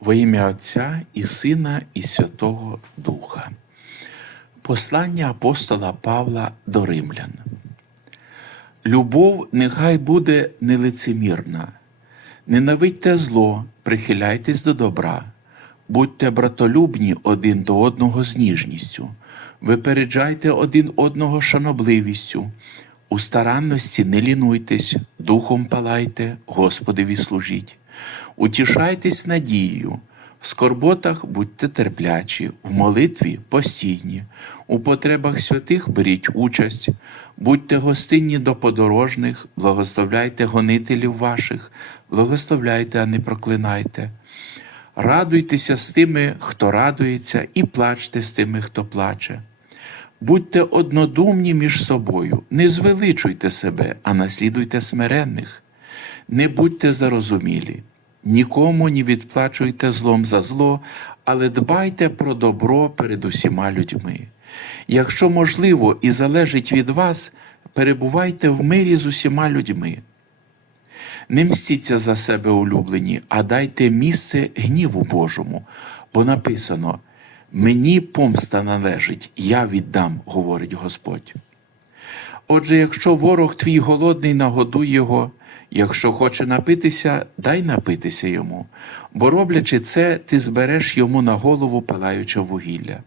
Во ім'я Отця і Сина, і Святого Духа. Послання апостола Павла до римлян. Любов нехай буде нелицемірна. Ненавидьте зло, прихиляйтесь до добра, будьте братолюбні один до одного з ніжністю, випереджайте один одного шанобливістю, у старанності не лінуйтесь, духом палайте, Господові служіть, утішайтесь надією, в скорботах будьте терплячі, в молитві постійні, у потребах святих беріть участь, будьте гостинні до подорожних, благословляйте гонителів ваших, благословляйте, а не проклинайте. Радуйтеся з тими, хто радується, і плачте з тими, хто плаче. Будьте однодумні між собою, не звеличуйте себе, а наслідуйте смиренних. Не будьте зарозумілі, нікому не відплачуйте злом за зло, але дбайте про добро перед усіма людьми. Якщо можливо і залежить від вас, перебувайте в мирі з усіма людьми. Не мстіться за себе улюблені, а дайте місце гніву Божому, бо написано: Мені помста належить, я віддам, говорить Господь. Отже, якщо ворог твій голодний, нагодуй його, якщо хоче напитися, дай напитися йому, бо роблячи це, ти збереш йому на голову палаюче вугілля.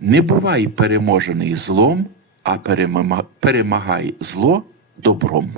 Не бувай переможений злом, а перемагай зло добром.